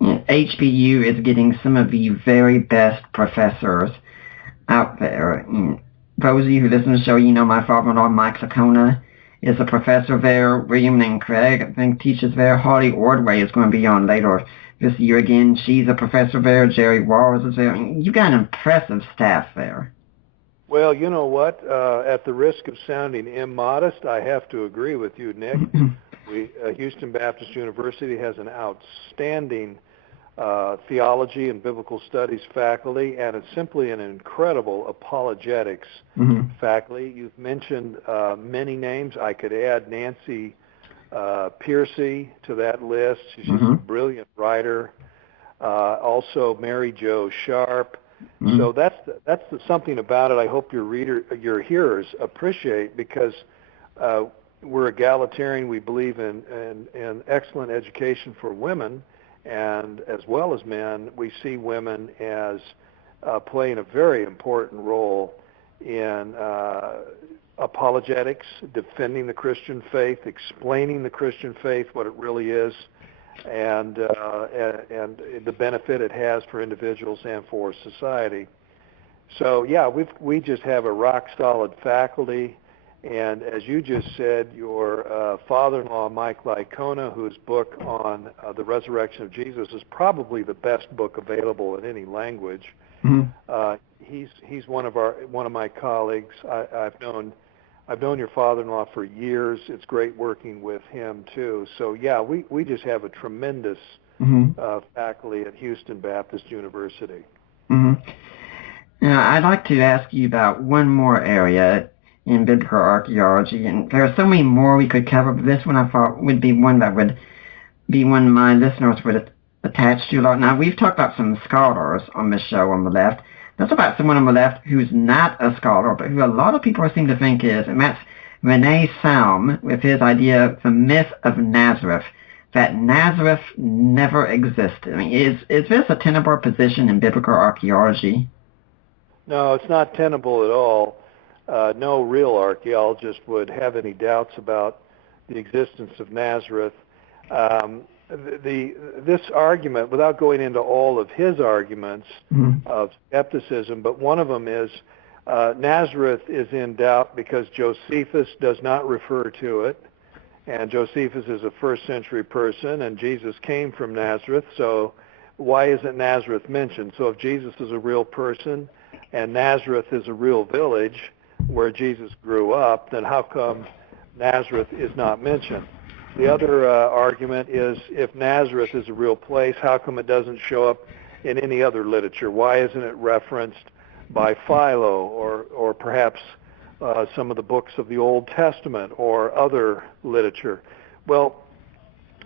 HBU is getting some of the very best professors out there. Those of you who listen to the show, my father-in-law, Mike Lacona, is a professor there. William and Craig, I think, teaches there. Holly Ordway is going to be on later this year again. She's a professor there. Jerry Walls is there. You've got an impressive staff there. Well, you know what? At the risk of sounding immodest, I have to agree with you, Nick. Houston Baptist University has an outstanding theology and biblical studies faculty, and it's simply an incredible apologetics faculty. You've mentioned many names. I could add Nancy Piercy to that list. She's a brilliant writer. Also Mary Jo Sharp. So that's something about it I hope your hearers appreciate, because we're egalitarian. We believe in excellent education for women, and as well as men. We see women as playing a very important role in apologetics, defending the Christian faith, explaining the Christian faith, what it really is, and the benefit it has for individuals and for society. So yeah, we just have a rock solid faculty, and as you just said, your father-in-law Mike Licona, whose book on the resurrection of Jesus is probably the best book available in any language. Mm-hmm. He's one of my colleagues. I've known your father-in-law for years. It's great working with him too. So yeah, we just have a tremendous faculty at Houston Baptist University. Mm-hmm. Now, I'd like to ask you about one more area in biblical archaeology, and there are so many more we could cover, but this one I thought would be one that would be one my listeners would attach to a lot. Now, we've talked about some scholars on this show on the left. Let's talk about someone on the left who's not a scholar, but who a lot of people seem to think is, and that's René Salm with his idea of the myth of Nazareth, that Nazareth never existed. I mean, is this a tenable position in biblical archaeology? No, it's not tenable at all. No real archaeologist would have any doubts about the existence of Nazareth. This argument, without going into all of his arguments of skepticism, but one of them is Nazareth is in doubt because Josephus does not refer to it, and Josephus is a first century person, and Jesus came from Nazareth, so why isn't Nazareth mentioned? So if Jesus is a real person and Nazareth is a real village where Jesus grew up, then how come Nazareth is not mentioned? The other argument is if Nazareth is a real place, how come it doesn't show up in any other literature? Why isn't it referenced by Philo or perhaps some of the books of the Old Testament or other literature? Well,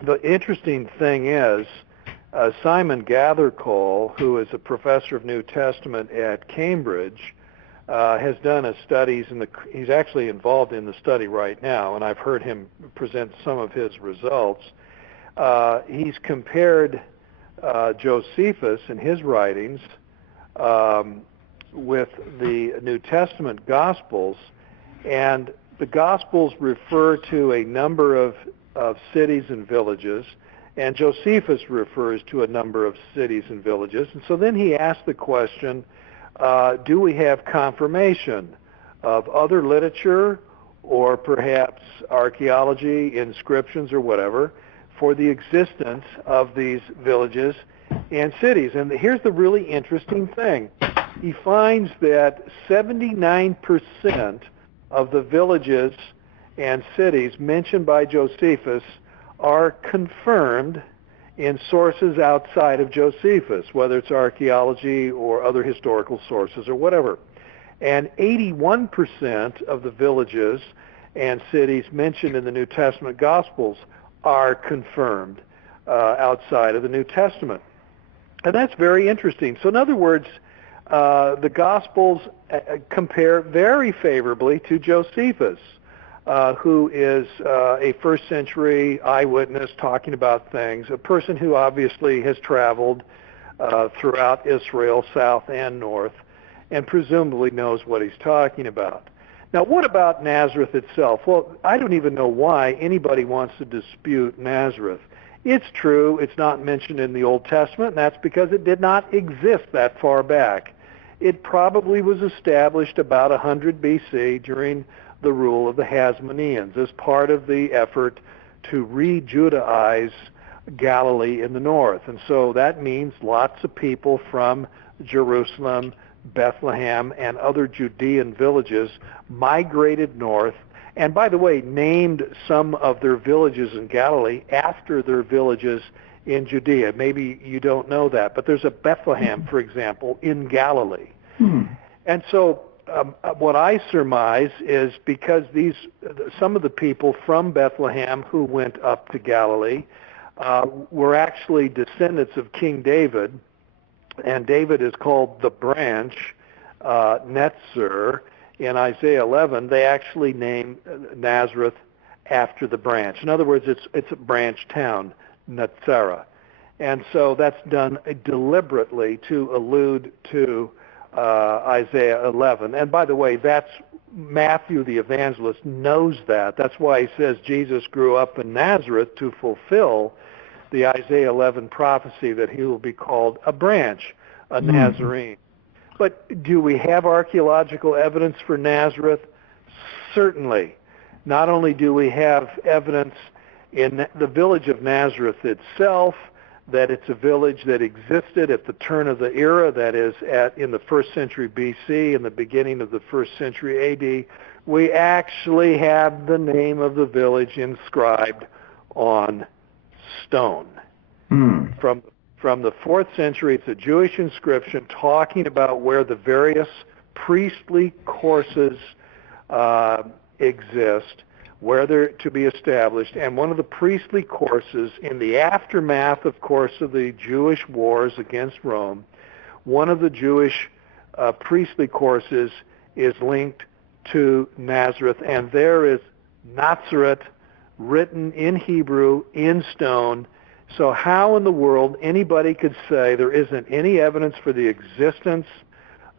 the interesting thing is Simon Gathercole, who is a professor of New Testament at Cambridge, has done studies he's actually involved in the study right now, and I've heard him present some of his results. He's compared Josephus and his writings with the New Testament Gospels, and the Gospels refer to a number of cities and villages, and Josephus refers to a number of cities and villages. And so then he asked the question, do we have confirmation of other literature or perhaps archaeology, inscriptions, or whatever for the existence of these villages and cities? And here's the really interesting thing. He finds that 79% of the villages and cities mentioned by Josephus are confirmed in sources outside of Josephus, whether it's archaeology or other historical sources or whatever. And 81% of the villages and cities mentioned in the New Testament Gospels are confirmed outside of the New Testament. And that's very interesting. So in other words, the Gospels compare very favorably to Josephus, who is a first century eyewitness talking about things, a person who obviously has traveled throughout Israel, south and north, and presumably knows what he's talking about. Now, what about Nazareth itself? Well, I don't even know why anybody wants to dispute Nazareth. It's true, it's not mentioned in the Old Testament, and that's because it did not exist that far back. It probably was established about 100 BC during the rule of the Hasmoneans as part of the effort to re-Judaize Galilee in the north. And so that means lots of people from Jerusalem, Bethlehem, and other Judean villages migrated north, and by the way, named some of their villages in Galilee after their villages in Judea. Maybe you don't know that, but there's a Bethlehem, for example, in Galilee. And so what I surmise is because some of the people from Bethlehem who went up to Galilee were actually descendants of King David, and David is called the branch, Netzer. In Isaiah 11, they actually name Nazareth after the branch. In other words, it's a branch town, Netzera. And so that's done deliberately to allude to Isaiah 11. And by the way, that's Matthew the evangelist knows that. That's why he says Jesus grew up in Nazareth to fulfill the Isaiah 11 prophecy that he will be called a branch, a Nazarene. But do we have archaeological evidence for Nazareth? Certainly. Not only do we have evidence in the village of Nazareth itself, that it's a village that existed at the turn of the era, that is, in the 1st century BC and the beginning of the 1st century AD, we actually have the name of the village inscribed on stone. From the 4th century, it's a Jewish inscription talking about where the various priestly courses exist, where they're to be established. And one of the priestly courses, in the aftermath, of course, of the Jewish wars against Rome, one of the Jewish priestly courses is linked to Nazareth, and there is Nazareth written in Hebrew, in stone. So how in the world anybody could say there isn't any evidence for the existence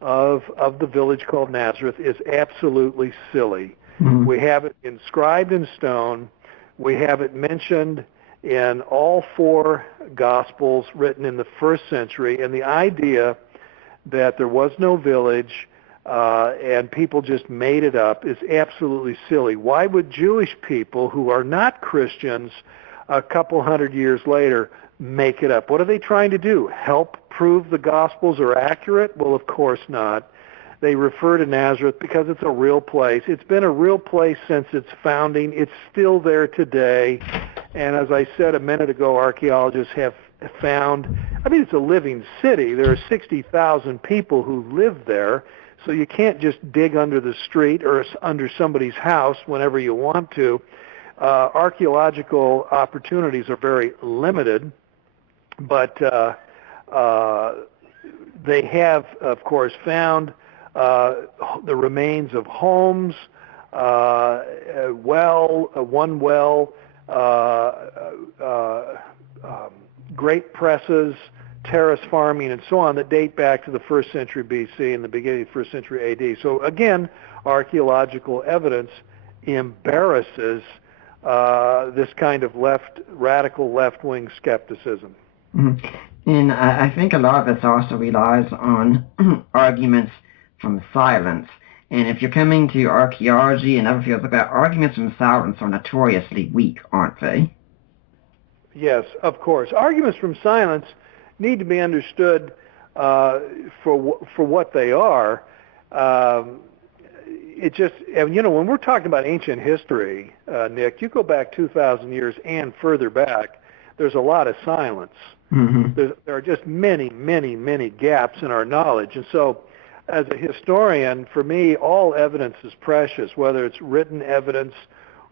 of the village called Nazareth is absolutely silly. We have it inscribed in stone. We have it mentioned in all 4 Gospels written in the 1st century, and the idea that there was no village and people just made it up is absolutely silly. Why would Jewish people who are not Christians a couple hundred years later make it up? What are they trying to do? Help prove the Gospels are accurate? Well, of course not. They refer to Nazareth because it's a real place. It's been a real place since its founding. It's still there today. And as I said a minute ago, archaeologists have found, it's a living city. There are 60,000 people who live there. So you can't just dig under the street or under somebody's house whenever you want to. Archaeological opportunities are very limited, but they have, of course, found the remains of homes, one well, grape presses, terrace farming, and so on, that date back to the 1st century BC and the beginning of the 1st century AD. So again, archaeological evidence embarrasses this kind of radical left-wing skepticism. And I think a lot of this also relies on arguments from silence. And if you're coming to archaeology and other fields like that, arguments from silence are notoriously weak, aren't they? Yes, of course. Arguments from silence need to be understood for what they are. It just, when we're talking about ancient history, Nick, you go back 2,000 years and further back, there's a lot of silence. There are just many, many, many gaps in our knowledge. And so as a historian, for me, all evidence is precious, whether it's written evidence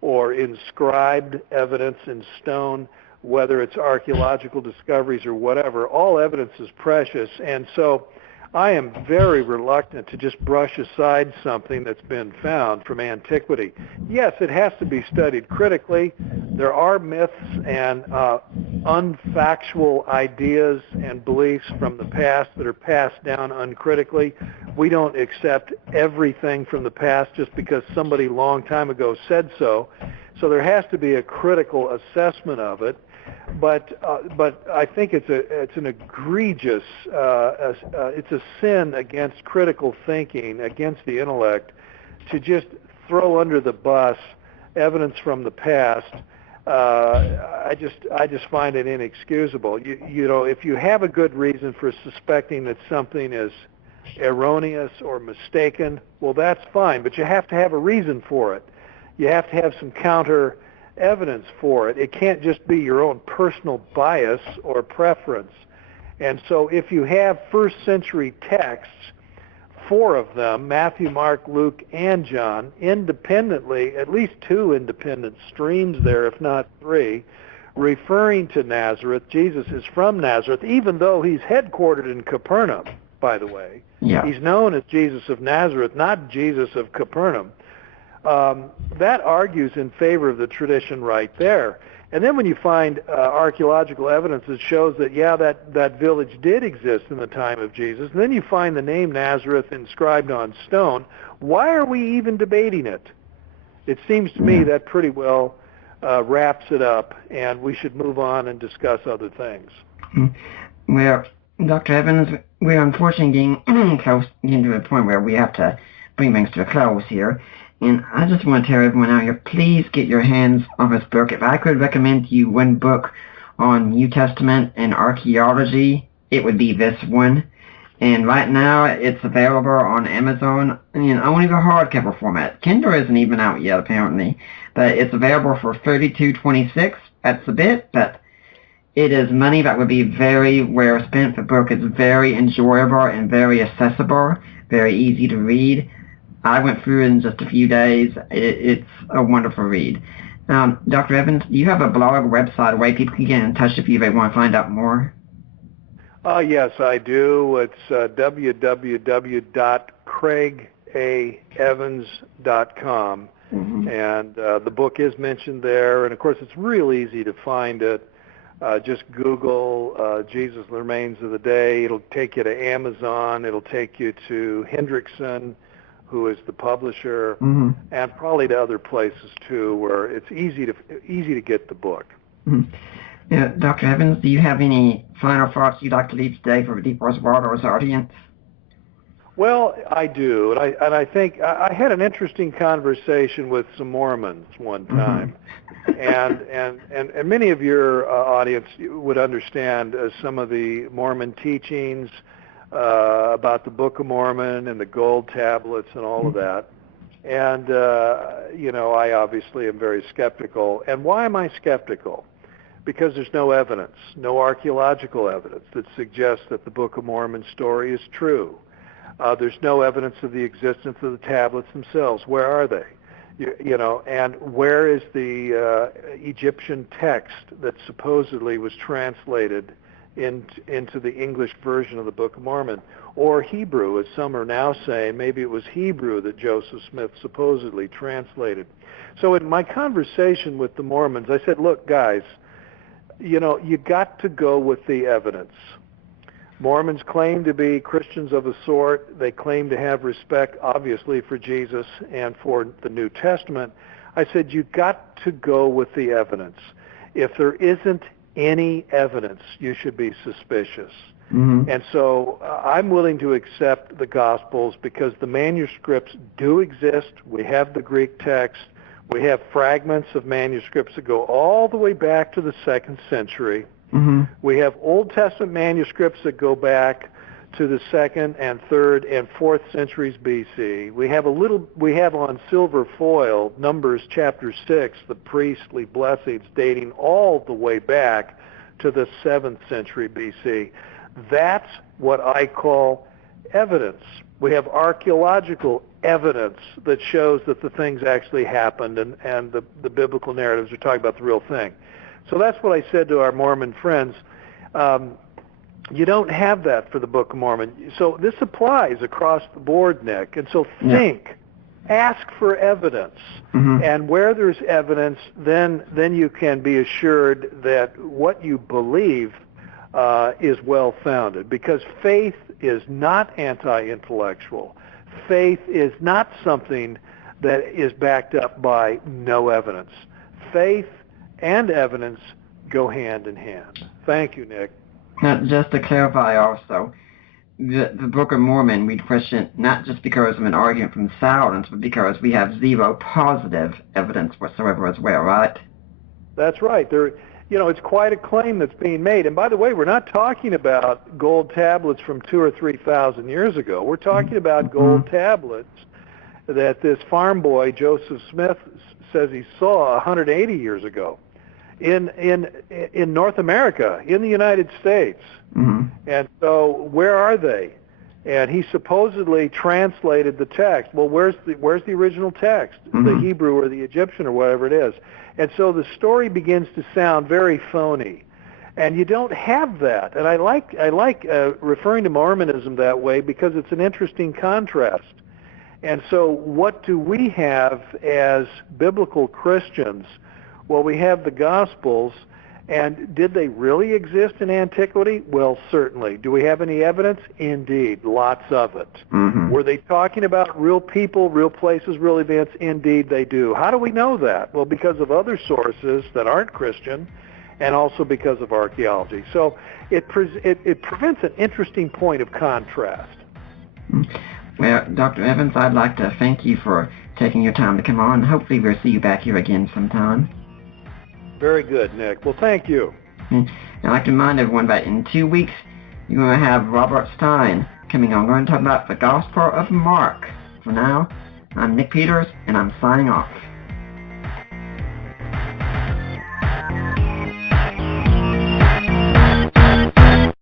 or inscribed evidence in stone, whether it's archaeological discoveries or whatever. All evidence is precious. And so I am very reluctant to just brush aside something that's been found from antiquity. Yes, it has to be studied critically. There are myths and unfactual ideas and beliefs from the past that are passed down uncritically. We don't accept everything from the past just because somebody a long time ago said so. So there has to be a critical assessment of it. But I think it's an egregious, it's a sin against critical thinking, against the intellect, to just throw under the bus evidence from the past. I just find it inexcusable. If you have a good reason for suspecting that something is erroneous or mistaken, well, that's fine. But you have to have a reason for it. You have to have some counter evidence for it. It can't just be your own personal bias or preference. And so if you have first century texts, 4 of them, Matthew, Mark, Luke, and John, independently, at least 2 independent streams there, if not 3, referring to Nazareth. Jesus is from Nazareth, even though he's headquartered in Capernaum, by the way. Yeah. He's known as Jesus of Nazareth, not Jesus of Capernaum. That argues in favor of the tradition right there. And then when you find archaeological evidence that shows that, that village did exist in the time of Jesus, and then you find the name Nazareth inscribed on stone, why are we even debating it? It seems to me that pretty well wraps it up, and we should move on and discuss other things. Well, Dr. Evans, we're unfortunately getting getting to a point where we have to bring things to a close here. And I just want to tell everyone out here, please get your hands on this book. If I could recommend to you one book on New Testament and archaeology, it would be this one. And right now, it's available on Amazon in only the hardcover format. Kindle isn't even out yet, apparently. But it's available for $32.26. That's a bit, but it is money that would be very well spent. The book is very enjoyable and very accessible, very easy to read. I went through it in just a few days. It's a wonderful read. Dr. Evans, do you have a blog, website, a way people can get in touch if they want to find out more? Yes, I do. It's www.craigaevans.com. Mm-hmm. And the book is mentioned there. And, of course, it's real easy to find it. Just Google Jesus the Remains of the Day. It'll take you to Amazon. It'll take you to Hendrickson, who is the publisher, Mm-hmm. and probably to other places, too, where it's easy to get the book. Mm-hmm. Dr. Evans, do you have any final thoughts you'd like to leave today for the Deep Forest Waters audience? Well, I do, and I think I had an interesting conversation with some Mormons one time, and many of your audience would understand some of the Mormon teachings about the Book of Mormon and the gold tablets and all of that. And I obviously am very skeptical. And why am I skeptical? Because there's no evidence, no archaeological evidence that suggests that the Book of Mormon story is true. There's no evidence of the existence of the tablets themselves. Where are they? And where is the Egyptian text that supposedly was translated into the English version of the Book of Mormon? Or Hebrew, as some are now saying, maybe it was Hebrew that Joseph Smith supposedly translated. So in my conversation with the Mormons, I said, look, guys, you got to go with the evidence. Mormons claim to be Christians of a sort. They claim to have respect, obviously, for Jesus and for the New Testament. I said, you got to go with the evidence. If there isn't any evidence, you should be suspicious. Mm-hmm. And so I'm willing to accept the Gospels because the manuscripts do exist. We have the Greek text. We have fragments of manuscripts that go all the way back to the 2nd century. Mm-hmm. We have Old Testament manuscripts that go back to the 2nd and 3rd and 4th centuries BC. We have on silver foil Numbers chapter 6, the priestly blessings dating all the way back to the 7th century BC. That's what I call evidence. We have archaeological evidence that shows that the things actually happened and the biblical narratives are talking about the real thing. So that's what I said to our Mormon friends. You don't have that for the Book of Mormon. So this applies across the board, Nick. And so think, ask for evidence. Mm-hmm. And where there's evidence, then you can be assured that what you believe is well-founded. Because faith is not anti-intellectual. Faith is not something that is backed up by no evidence. Faith and evidence go hand in hand. Thank you, Nick. Now, just to clarify also, the Book of Mormon we question not just because of an argument from silence, but because we have zero positive evidence whatsoever as well, right? That's right. It's quite a claim that's being made. And by the way, we're not talking about gold tablets from 2,000 or 3,000 years ago. We're talking about gold tablets that this farm boy, Joseph Smith, says he saw 180 years ago in North America, in the United States. Mm-hmm. And so where are they? And he supposedly translated the text. Well, where's the original text? Mm-hmm. The Hebrew or the Egyptian or whatever it is. And so the story begins to sound very phony. And you don't have that. And I like referring to Mormonism that way because it's an interesting contrast. And so what do we have as biblical Christians? Well, we have the Gospels. And did they really exist in antiquity? Well, certainly. Do we have any evidence? Indeed, lots of it. Mm-hmm. Were they talking about real people, real places, real events? Indeed, they do. How do we know that? Well, because of other sources that aren't Christian. and also because of archaeology. So it prevents an interesting point of contrast. Well, Dr. Evans, I'd like to thank you for taking your time to come on. Hopefully we'll see you back here again sometime. Very good, Nick. Well, thank you. I'd like to remind everyone that in 2 weeks, you're going to have Robert Stein coming on. We're going to talk about the Gospel of Mark. For now, I'm Nick Peters, and I'm signing off.